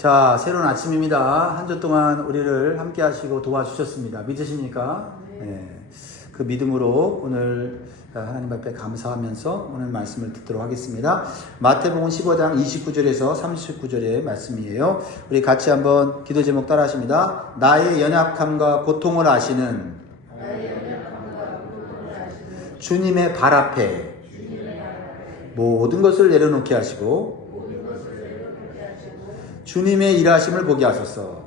자, 새로운 아침입니다. 한 주 동안 우리를 함께 하시고 도와주셨습니다. 믿으십니까? 네. 그 믿음으로 오늘 하나님 앞에 감사하면서 오늘 말씀을 듣도록 하겠습니다. 마태복음 15장 29절에서 39절의 말씀이에요. 우리 같이 한번 기도 제목 따라 하십니다. 나의 연약함과 고통을 아시는 주님의 발 앞에 모든 것을 내려놓게 하시고 주님의 일하심을 보게 하소서.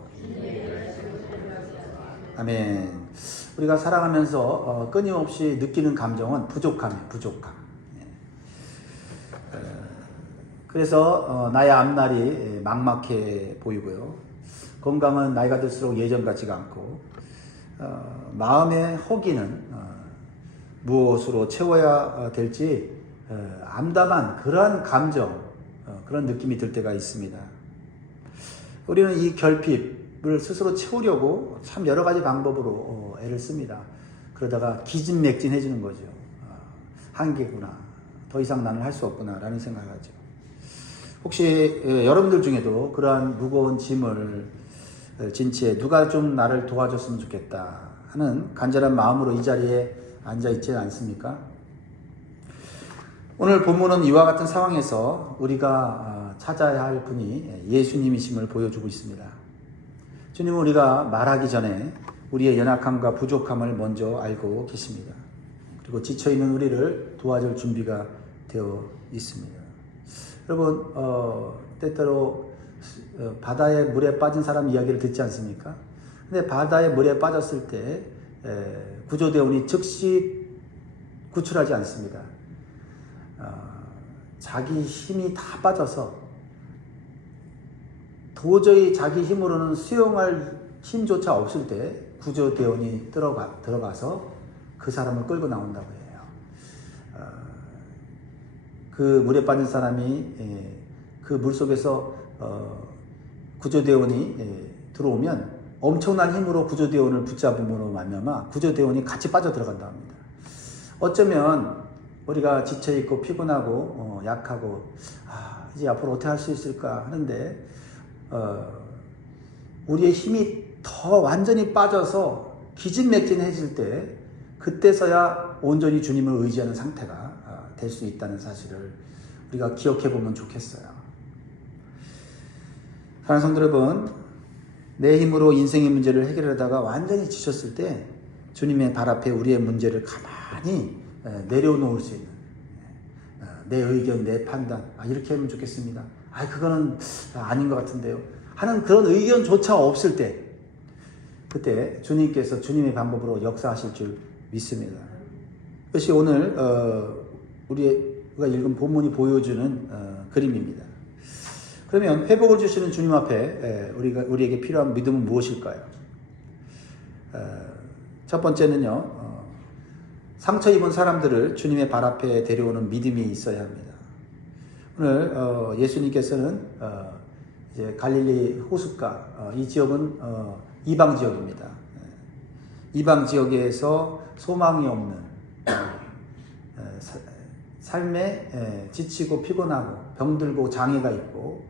아멘. 우리가 살아가면서 끊임없이 느끼는 감정은 부족함이에요. 부족함. 그래서 나의 앞날이 막막해 보이고요. 건강은 나이가 들수록 예전 같지가 않고 마음의 허기는 무엇으로 채워야 될지 암담한 그러한 감정, 그런 느낌이 들 때가 있습니다. 우리는 이 결핍을 스스로 채우려고 참 여러 가지 방법으로 애를 씁니다. 그러다가 기진맥진해지는 거죠. 한계구나. 더 이상 나는 할 수 없구나 라는 생각을 하죠. 혹시 여러분들 중에도 그러한 무거운 짐을 진 채 누가 좀 나를 도와줬으면 좋겠다 하는 간절한 마음으로 이 자리에 앉아 있지 않습니까? 오늘 본문은 이와 같은 상황에서 우리가 찾아야 할 분이 예수님이심을 보여주고 있습니다. 주님은 우리가 말하기 전에 우리의 연약함과 부족함을 먼저 알고 계십니다. 그리고 지쳐있는 우리를 도와줄 준비가 되어 있습니다. 여러분, 때때로 바다의 물에 빠진 사람 이야기를 듣지 않습니까? 근데 바다의 물에 빠졌을 때 구조대원이 즉시 구출하지 않습니다. 자기 힘이 다 빠져서 도저히 자기 힘으로는 수용할 힘조차 없을 때 구조대원이 들어가서 그 사람을 끌고 나온다고 해요. 그 물에 빠진 사람이 그 물속에서 구조대원이 들어오면 엄청난 힘으로 구조대원을 붙잡음으로 말미암아 구조대원이 같이 빠져 들어간다 합니다. 어쩌면 우리가 지쳐있고 피곤하고 약하고 이제 앞으로 어떻게 할 수 있을까 하는데 우리의 힘이 더 완전히 빠져서 기진맥진해질 때 그때서야 온전히 주님을 의지하는 상태가 될 수 있다는 사실을 우리가 기억해 보면 좋겠어요. 사랑하는 성도 여러분, 내 힘으로 인생의 문제를 해결하다가 완전히 지쳤을 때 주님의 발 앞에 우리의 문제를 가만히 내려놓을 수 있는 내 의견, 내 판단 이렇게 하면 좋겠습니다. 그거는 아닌 것 같은데요 하는 그런 의견조차 없을 때 그때 주님께서 주님의 방법으로 역사하실 줄 믿습니다. 그것이 오늘 우리가 읽은 본문이 보여주는 그림입니다. 그러면 회복을 주시는 주님 앞에 우리에게 필요한 믿음은 무엇일까요? 첫 번째는요, 상처 입은 사람들을 주님의 발 앞에 데려오는 믿음이 있어야 합니다. 오늘 예수님께서는 이제 갈릴리 호숫가, 이 지역은 이방 지역입니다. 이방 지역에서 소망이 없는 삶에 지치고 피곤하고 병들고 장애가 있고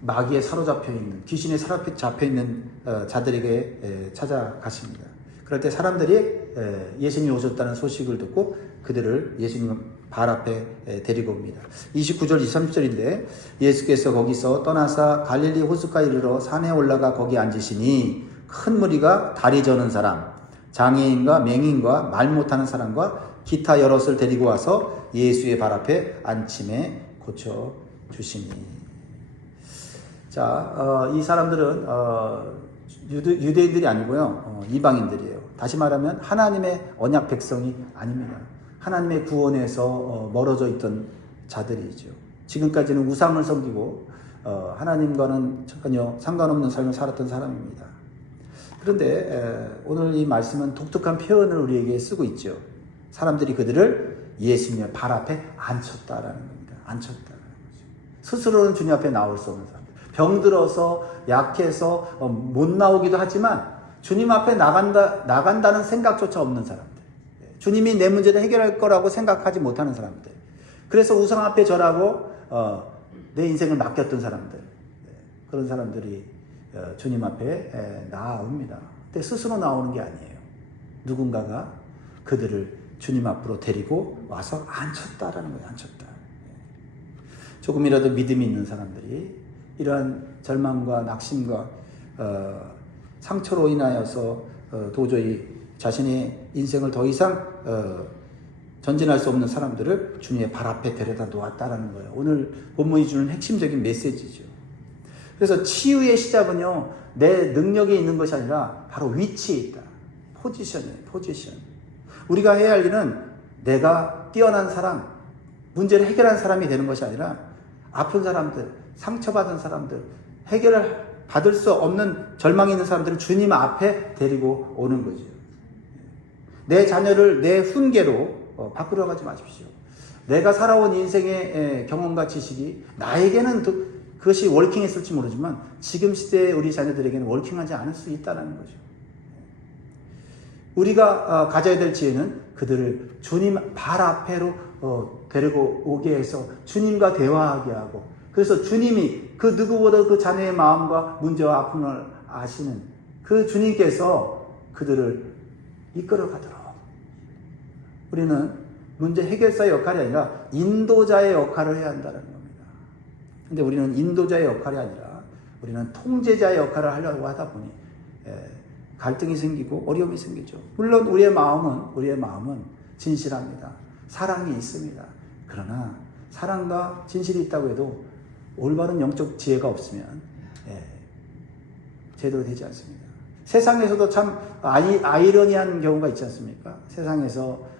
마귀에 사로잡혀 있는, 귀신에 사로잡혀 있는 자들에게 찾아가십니다. 그럴 때 사람들이 예수님이 오셨다는 소식을 듣고 그들을 예수님 발 앞에 데리고 옵니다. 29절, 30절인데 예수께서 거기서 떠나사 갈릴리 호숫가에 이르러 산에 올라가 거기 앉으시니 큰 무리가 다리 저는 사람, 장애인과 맹인과 말 못하는 사람과 기타 여럿을 데리고 와서 예수의 발 앞에 앉힘에 고쳐주시니. 자, 이 사람들은 유대인들이 아니고요, 이방인들이에요. 다시 말하면 하나님의 언약 백성이 아닙니다. 하나님의 구원에서 멀어져 있던 자들이죠. 지금까지는 우상을 섬기고 하나님과는 전혀 상관없는 삶을 살았던 사람입니다. 그런데 오늘 이 말씀은 독특한 표현을 우리에게 쓰고 있죠. 사람들이 그들을 예수님의 발 앞에 앉혔다라는 겁니다. 앉혔다라는 거죠. 스스로는 주님 앞에 나올 수 없는 사람. 병들어서 약해서 못 나오기도 하지만 주님 앞에 나간다는 생각조차 없는 사람들. 주님이 내 문제를 해결할 거라고 생각하지 못하는 사람들. 그래서 우상 앞에 절하고 내 인생을 맡겼던 사람들, 그런 사람들이 주님 앞에 나옵니다. 근데 스스로 나오는 게 아니에요. 누군가가 그들을 주님 앞으로 데리고 와서 앉혔다라는 거예요. 앉혔다. 조금이라도 믿음이 있는 사람들이 이러한 절망과 낙심과 상처로 인하여서 도저히 자신의 인생을 더 이상 전진할 수 없는 사람들을 주님의 발 앞에 데려다 놓았다라는 거예요. 오늘 본문이 주는 핵심적인 메시지죠. 그래서 치유의 시작은요, 내 능력에 있는 것이 아니라 바로 위치에 있다. 포지션이에요. 포지션. 우리가 해야 할 일은 내가 뛰어난 사람, 문제를 해결한 사람이 되는 것이 아니라 아픈 사람들, 상처받은 사람들, 해결을 받을 수 없는 절망이 있는 사람들을 주님 앞에 데리고 오는 거죠. 내 자녀를 내 훈계로 바꾸려 가지 마십시오. 내가 살아온 인생의 경험과 지식이 나에게는 그것이 워킹했을지 모르지만 지금 시대의 우리 자녀들에게는 워킹하지 않을 수 있다는 거죠. 우리가 가져야 될 지혜는 그들을 주님 발 앞에로 데리고 오게 해서 주님과 대화하게 하고, 그래서 주님이 그 누구보다 그 자녀의 마음과 문제와 아픔을 아시는 그 주님께서 그들을 이끌어 가도록, 우리는 문제 해결사의 역할이 아니라 인도자의 역할을 해야 한다는 겁니다. 근데 우리는 인도자의 역할이 아니라 우리는 통제자의 역할을 하려고 하다 보니 갈등이 생기고 어려움이 생기죠. 물론 우리의 마음은 진실합니다. 사랑이 있습니다. 그러나 사랑과 진실이 있다고 해도 올바른 영적 지혜가 없으면 제대로 되지 않습니다. 세상에서도 참 아이러니한 경우가 있지 않습니까? 세상에서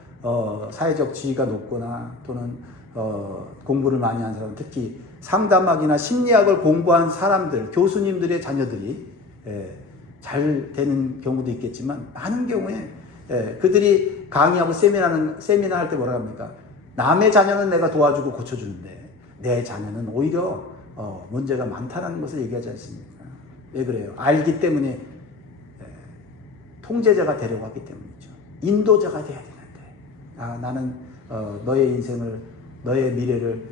사회적 지위가 높거나 또는 공부를 많이 한 사람, 특히 상담학이나 심리학을 공부한 사람들, 교수님들의 자녀들이 잘 되는 경우도 있겠지만, 많은 경우에 그들이 강의하고 세미나 할 때 뭐라 합니까? 남의 자녀는 내가 도와주고 고쳐주는데 내 자녀는 오히려 문제가 많다는 것을 얘기하지 않습니까? 왜 그래요? 알기 때문에, 통제자가 되려고 하기 때문이죠. 인도자가 돼야 되는데, 나는 너의 인생을, 너의 미래를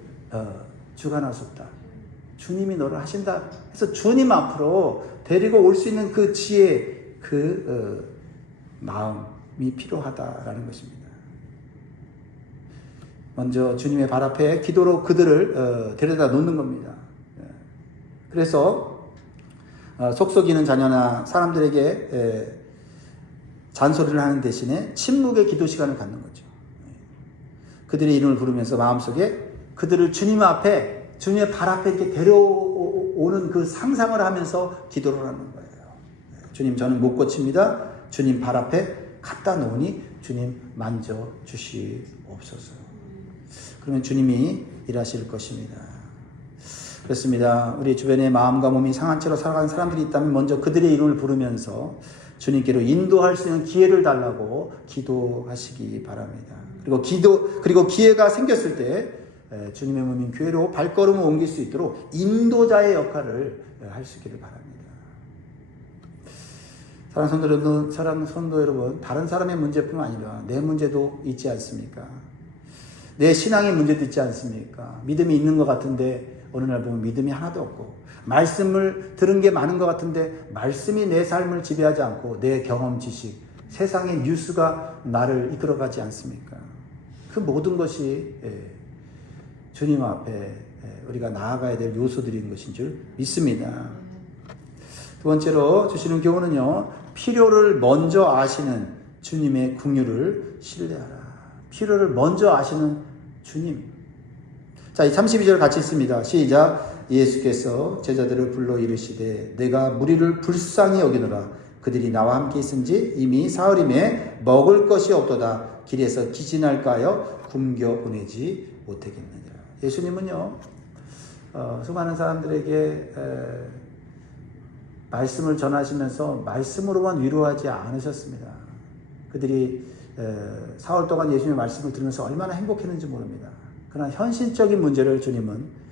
주관할 수 없다. 주님이 너를 하신다 해서 주님 앞으로 데리고 올 수 있는 그 지혜, 그 마음이 필요하다라는 것입니다. 먼저 주님의 발 앞에 기도로 그들을 데려다 놓는 겁니다. 그래서 속썩이는 자녀나 사람들에게 잔소리를 하는 대신에 침묵의 기도 시간을 갖는 거죠. 그들의 이름을 부르면서 마음속에 그들을 주님 앞에, 주님의 발 앞에 이렇게 데려오는 그 상상을 하면서 기도를 하는 거예요. 주님, 저는 못 고칩니다. 주님 발 앞에 갖다 놓으니 주님 만져 주시옵소서. 그러면 주님이 일하실 것입니다. 그렇습니다. 우리 주변에 마음과 몸이 상한 채로 살아가는 사람들이 있다면 먼저 그들의 이름을 부르면서 주님께로 인도할 수 있는 기회를 달라고 기도하시기 바랍니다. 그리고 기회가 생겼을 때 주님의 몸인 교회로 발걸음을 옮길 수 있도록 인도자의 역할을 할 수 있기를 바랍니다. 사랑하는 성도 여러분, 다른 사람의 문제뿐만 아니라 내 문제도 있지 않습니까? 내 신앙의 문제도 있지 않습니까? 믿음이 있는 것 같은데 어느 날 보면 믿음이 하나도 없고, 말씀을 들은 게 많은 것 같은데 말씀이 내 삶을 지배하지 않고 내 경험, 지식, 세상의 뉴스가 나를 이끌어가지 않습니까? 그 모든 것이 주님 앞에 우리가 나아가야 될 요소들인 것인 줄 믿습니다. 두 번째로 주시는 교훈은요, 필요를 먼저 아시는 주님의 긍휼을 신뢰하라. 필요를 먼저 아시는 주님. 자, 32절 같이 읽습니다. 시작. 예수께서 제자들을 불러 이르시되 내가 무리를 불쌍히 여기노라. 그들이 나와 함께 있은지 이미 사흘임에 먹을 것이 없도다. 길에서 기진할까 하여 굶겨 보내지 못하겠느니라. 예수님은요, 수많은 사람들에게 말씀을 전하시면서 말씀으로만 위로하지 않으셨습니다. 그들이 사흘 동안 예수님의 말씀을 들으면서 얼마나 행복했는지 모릅니다. 그러나 현실적인 문제를 주님은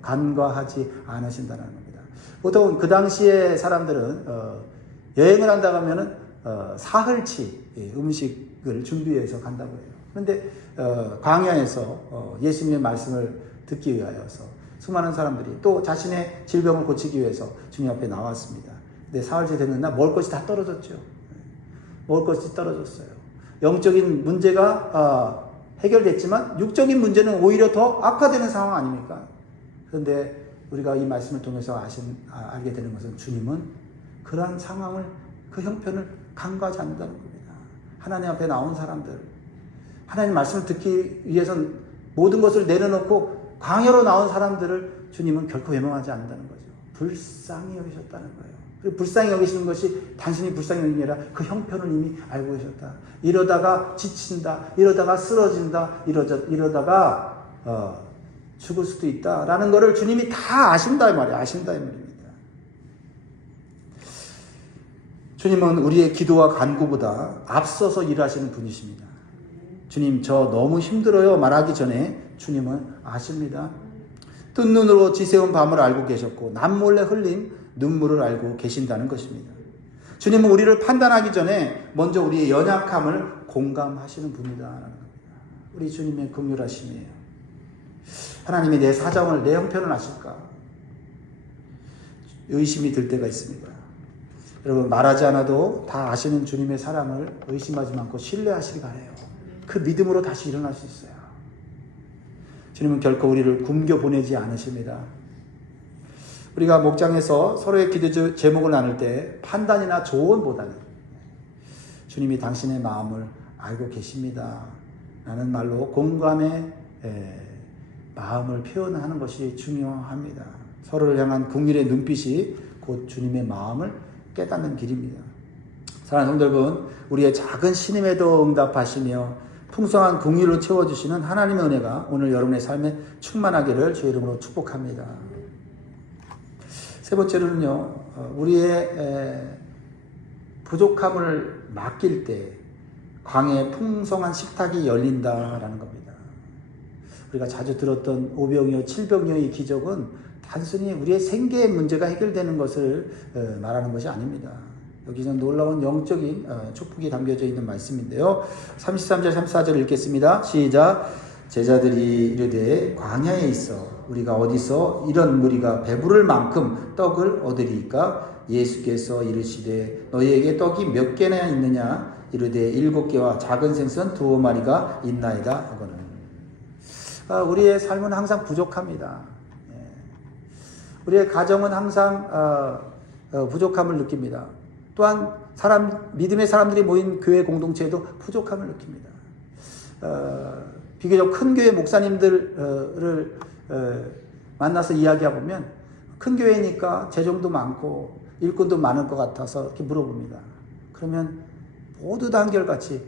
간과하지 않으신다는 겁니다. 보통 그 당시에 사람들은 여행을 한다고 하면은 사흘치 음식을 준비해서 간다고 해요. 그런데 광야에서 예수님의 말씀을 듣기 위하여서 수많은 사람들이 또 자신의 질병을 고치기 위해서 주님 앞에 나왔습니다. 근데 사흘째 되는 날 먹을 것이 다 떨어졌죠. 먹을 것이 떨어졌어요. 영적인 문제가 해결됐지만 육적인 문제는 오히려 더 악화되는 상황 아닙니까? 그런데 우리가 이 말씀을 통해서 알게 되는 것은 주님은 그러한 상황을, 그 형편을 간과하지 않는다는 겁니다. 하나님 앞에 나온 사람들, 하나님 말씀을 듣기 위해선 모든 것을 내려놓고 광야로 나온 사람들을 주님은 결코 외면하지 않는다는 거죠. 불쌍히 여기셨다는 거예요. 그리고 불쌍히 여기시는 것이 단순히 불쌍히 여기는 게 아니라 그 형편을 이미 알고 계셨다. 이러다가 지친다, 이러다가 쓰러진다, 이러다가 죽을 수도 있다라는 것을 주님이 다 아신다 이 말이에요. 아신다 이 말입니다. 주님은 우리의 기도와 간구보다 앞서서 일하시는 분이십니다. 주님, 저 너무 힘들어요 말하기 전에 주님은 아십니다. 뜬 눈으로 지새운 밤을 알고 계셨고 남몰래 흘린 눈물을 알고 계신다는 것입니다. 주님은 우리를 판단하기 전에 먼저 우리의 연약함을 공감하시는 분이다라는 겁니다. 우리 주님의 긍휼하심이에요. 하나님이 내 사정을, 내 형편을 아실까? 의심이 들 때가 있습니다. 여러분, 말하지 않아도 다 아시는 주님의 사랑을 의심하지 않고 신뢰하시기 바라요. 그 믿음으로 다시 일어날 수 있어요. 주님은 결코 우리를 굶겨 보내지 않으십니다. 우리가 목장에서 서로의 기도 제목을 나눌 때 판단이나 조언보다는 주님이 당신의 마음을 알고 계십니다 라는 말로 공감의 마음을 표현하는 것이 중요합니다. 서로를 향한 긍휼의 눈빛이 곧 주님의 마음을 깨닫는 길입니다. 사랑하는 성도 여러분, 우리의 작은 신임에도 응답하시며 풍성한 긍휼로 채워주시는 하나님의 은혜가 오늘 여러분의 삶에 충만하기를 주의 이름으로 축복합니다. 세 번째로는요, 우리의 부족함을 맡길 때 광야에 풍성한 식탁이 열린다라는 겁니다. 우리가 자주 들었던 오병이어, 칠병이어의 기적은 단순히 우리의 생계의 문제가 해결되는 것을 말하는 것이 아닙니다. 여기서 놀라운 영적인 축복이 담겨져 있는 말씀인데요. 33절, 34절 읽겠습니다. 시작. 제자들이 이르되 광야에 있어 우리가 어디서 이런 무리가 배부를 만큼 떡을 얻으리까? 예수께서 이르시되 너희에게 떡이 몇 개나 있느냐? 이르되 7개와 작은 생선 2마리가 있나이다 하거늘. 우리의 삶은 항상 부족합니다. 우리의 가정은 항상 부족함을 느낍니다. 또한 믿음의 사람들이 모인 교회 공동체에도 부족함을 느낍니다. 비교적 큰 교회 목사님들을 만나서 이야기해보면 큰 교회니까 재정도 많고 일꾼도 많을 것 같아서 이렇게 물어봅니다. 그러면 모두 다 한결같이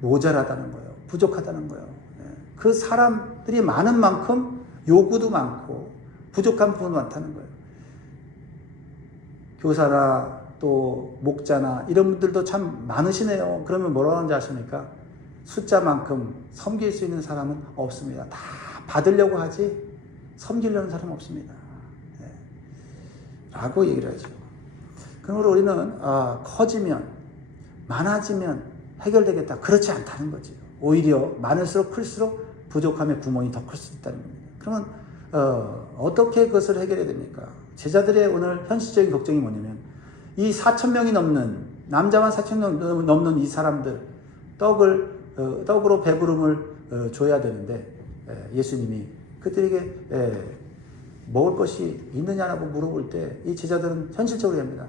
모자라다는 거예요. 부족하다는 거예요. 그 사람들이 많은 만큼 요구도 많고 부족한 부분도 많다는 거예요. 교사나 또 목자나 이런 분들도 참 많으시네요. 그러면 뭐라고 하는지 아십니까? 숫자만큼 섬길 수 있는 사람은 없습니다. 다 받으려고 하지 섬기려는 사람은 없습니다. 라고 얘기를 하죠. 그러므로 우리는 커지면 많아지면 해결되겠다. 그렇지 않다는 거죠. 오히려 많을수록 클수록 부족함의 구멍이 더 클 수 있다는 겁니다. 그러면 어떻게 그것을 해결해야 됩니까? 제자들의 오늘 현실적인 걱정이 뭐냐면 이 4,000명이 넘는 남자만 4,000명 넘는 이 사람들 떡으로 배부름을 줘야 되는데 예수님이 그들에게 먹을 것이 있느냐라고 물어볼 때 이 제자들은 현실적으로 합니다.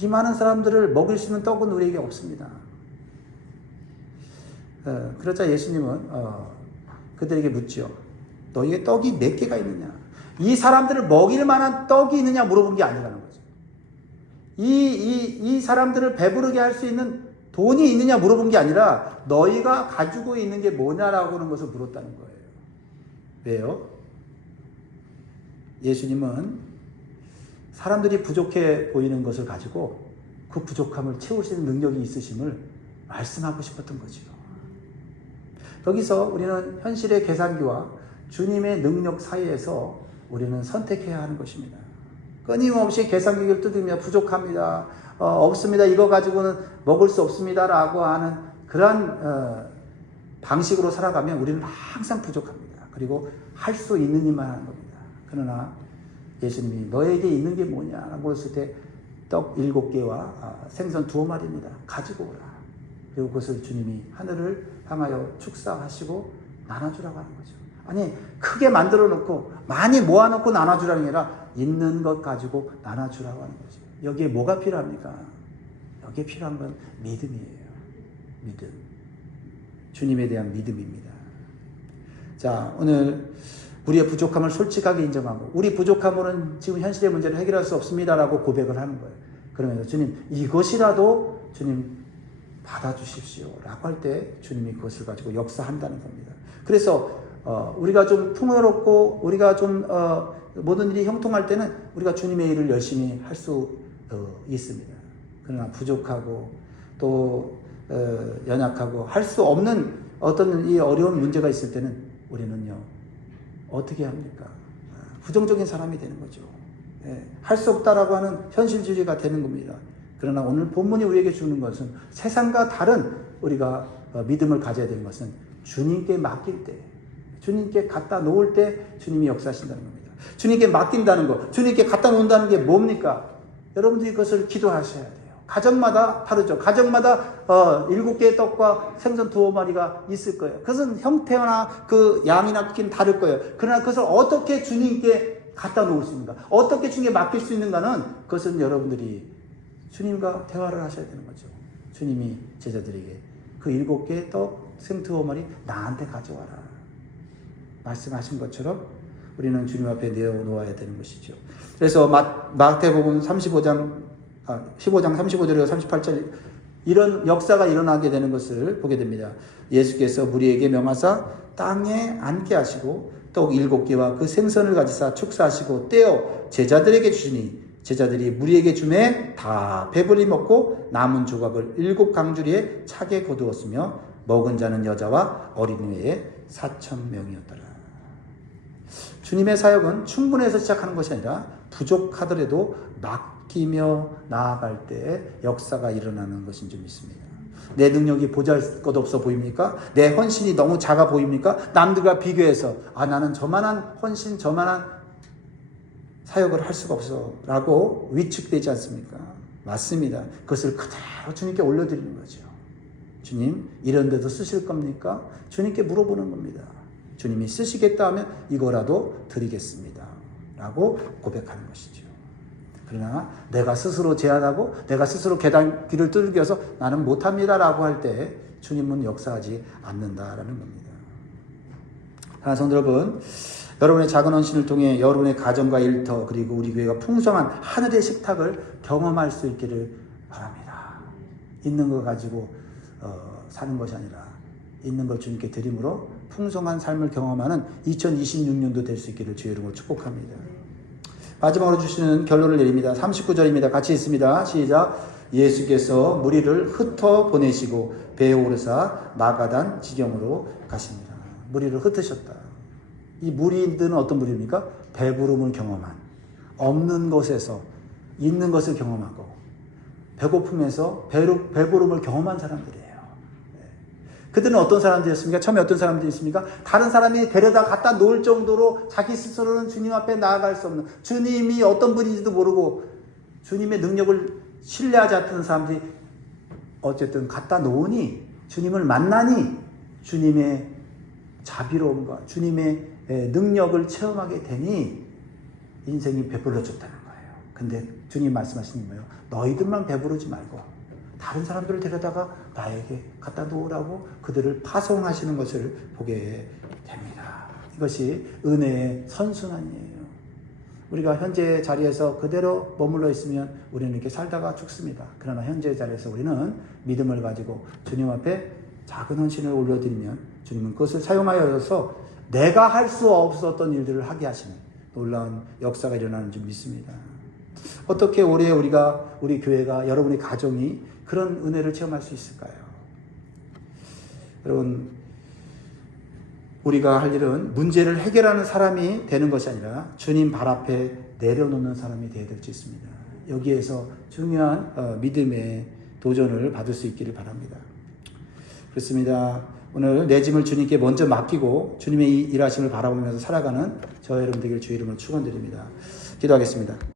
이 많은 사람들을 먹일 수 있는 떡은 우리에게 없습니다. 그러자 예수님은 그들에게 묻죠. 너희에게 떡이 몇 개가 있느냐? 이 사람들을 먹일 만한 떡이 있느냐 물어본 게 아니라는 거죠. 이 사람들을 배부르게 할 수 있는 돈이 있느냐 물어본 게 아니라 너희가 가지고 있는 게 뭐냐라고 하는 것을 물었다는 거예요. 왜요? 예수님은 사람들이 부족해 보이는 것을 가지고 그 부족함을 채울 수 있는 능력이 있으심을 말씀하고 싶었던 거죠. 여기서 우리는 현실의 계산기와 주님의 능력 사이에서 우리는 선택해야 하는 것입니다. 끊임없이 계산기를 뜯으며 부족합니다. 없습니다. 이거 가지고는 먹을 수 없습니다. 라고 하는 그러한 방식으로 살아가면 우리는 항상 부족합니다. 그리고 할 수 있는 일만 하는 겁니다. 그러나 예수님이 너에게 있는 게 뭐냐라고 했을 때 떡 7개와 생선 2마리입니다. 가지고 오라. 그리고 그것을 주님이 하늘을 향하여 축사하시고 나눠주라고 하는 거죠. 아니 크게 만들어 놓고 많이 모아놓고 나눠주라는 게 아니라 있는 것 가지고 나눠주라고 하는 거죠. 여기에 뭐가 필요합니까? 여기에 필요한 건 믿음이에요. 믿음. 주님에 대한 믿음입니다. 자, 오늘 우리의 부족함을 솔직하게 인정하고 우리 부족함으로는 지금 현실의 문제를 해결할 수 없습니다라고 고백을 하는 거예요. 그러면서 주님 이것이라도 주님 받아주십시오 라고 할 때 주님이 그것을 가지고 역사한다는 겁니다. 그래서 우리가 좀 풍요롭고 우리가 좀 모든 일이 형통할 때는 우리가 주님의 일을 열심히 할 수 있습니다. 그러나 부족하고 또 연약하고 할 수 없는 어떤 이 어려운 문제가 있을 때는 우리는요 어떻게 합니까? 부정적인 사람이 되는 거죠. 할 수 없다라고 하는 현실주의가 되는 겁니다. 그러나 오늘 본문이 우리에게 주는 것은 세상과 다른 우리가 믿음을 가져야 되는 것은 주님께 맡길 때, 주님께 갖다 놓을 때 주님이 역사하신다는 겁니다. 주님께 맡긴다는 것, 주님께 갖다 놓는다는 게 뭡니까? 여러분들이 그것을 기도하셔야 돼요. 가정마다 다르죠. 가정마다 7개의 떡과 생선 2마리가 있을 거예요. 그것은 형태나 그 양이나 크기는 다를 거예요. 그러나 그것을 어떻게 주님께 갖다 놓을 수 있는가? 어떻게 주님께 맡길 수 있는가는 그것은 여러분들이 주님과 대화를 하셔야 되는 거죠. 주님이 제자들에게 그 7개의 떡, 생 2마리 나한테 가져와라. 말씀하신 것처럼 우리는 주님 앞에 내어놓아야 되는 것이죠. 그래서 마태복음 15장 35절에서 38절 이런 역사가 일어나게 되는 것을 보게 됩니다. 예수께서 무리에게 명하사 땅에 앉게 하시고 떡 7개와 그 생선을 가지사 축사하시고 떼어 제자들에게 주시니 제자들이 무리에게 주매 다 배불리 먹고 남은 조각을 7강주리에 차게 거두었으며 먹은 자는 여자와 어린 외에 4,000명이었더라. 주님의 사역은 충분해서 시작하는 것이 아니라 부족하더라도 맡기며 나아갈 때 역사가 일어나는 것인 줄 믿습니다. 내 능력이 보잘것없어 보입니까? 내 헌신이 너무 작아 보입니까? 남들과 비교해서 나는 저만한 헌신, 저만한 사역을 할 수가 없어 라고 위축되지 않습니까? 맞습니다. 그것을 그대로 주님께 올려드리는 거죠. 주님 이런 데도 쓰실 겁니까? 주님께 물어보는 겁니다. 주님이 쓰시겠다 하면 이거라도 드리겠습니다 라고 고백하는 것이죠. 그러나 내가 스스로 제안하고 내가 스스로 길을 뚫겨서 나는 못합니다 라고 할 때 주님은 역사하지 않는다라는 겁니다. 사랑하는 성도 여러분, 여러분의 작은 헌신을 통해 여러분의 가정과 일터 그리고 우리 교회가 풍성한 하늘의 식탁을 경험할 수 있기를 바랍니다. 있는 거 가지고 사는 것이 아니라 있는 걸 주님께 드림으로 풍성한 삶을 경험하는 2026년도 될 수 있기를 주의 이름으로 축복합니다. 마지막으로 주시는 결론을 내립니다. 39절입니다. 같이 읽습니다. 시작. 예수께서 무리를 흩어 보내시고 배에 오르사 마가단 지경으로 가십니다. 무리를 흩으셨다. 이 무리들은 어떤 무리입니까? 배부름을 경험한, 없는 것에서 있는 것을 경험하고 배고픔에서 배부름을 경험한 사람들이에요. 그들은 어떤 사람들이었습니까? 처음에 어떤 사람들이었습니까? 다른 사람이 데려다 갖다 놓을 정도로 자기 스스로는 주님 앞에 나아갈 수 없는, 주님이 어떤 분인지도 모르고 주님의 능력을 신뢰하지 않던 사람들이 어쨌든 갖다 놓으니, 주님을 만나니 주님의 자비로움과 주님의 능력을 체험하게 되니 인생이 배불러졌다는 거예요. 근데 주님 말씀하시는 거예요. 너희들만 배부르지 말고 다른 사람들을 데려다가 나에게 갖다 놓으라고 그들을 파송하시는 것을 보게 됩니다. 이것이 은혜의 선순환이에요. 우리가 현재 자리에서 그대로 머물러 있으면 우리는 이렇게 살다가 죽습니다. 그러나 현재 자리에서 우리는 믿음을 가지고 주님 앞에 작은 헌신을 올려드리면 주님은 그것을 사용하여서 내가 할 수 없었던 일들을 하게 하시는 놀라운 역사가 일어나는 줄 믿습니다. 어떻게 올해 우리 교회가, 여러분의 가정이 그런 은혜를 체험할 수 있을까요? 여러분, 우리가 할 일은 문제를 해결하는 사람이 되는 것이 아니라 주님 발 앞에 내려놓는 사람이 되어야 될 수 있습니다. 여기에서 중요한 믿음의 도전을 받을 수 있기를 바랍니다. 그렇습니다. 오늘 내 짐을 주님께 먼저 맡기고 주님의 일하심을 바라보면서 살아가는 저와 여러분 되길 주의 이름으로 축원드립니다. 기도하겠습니다.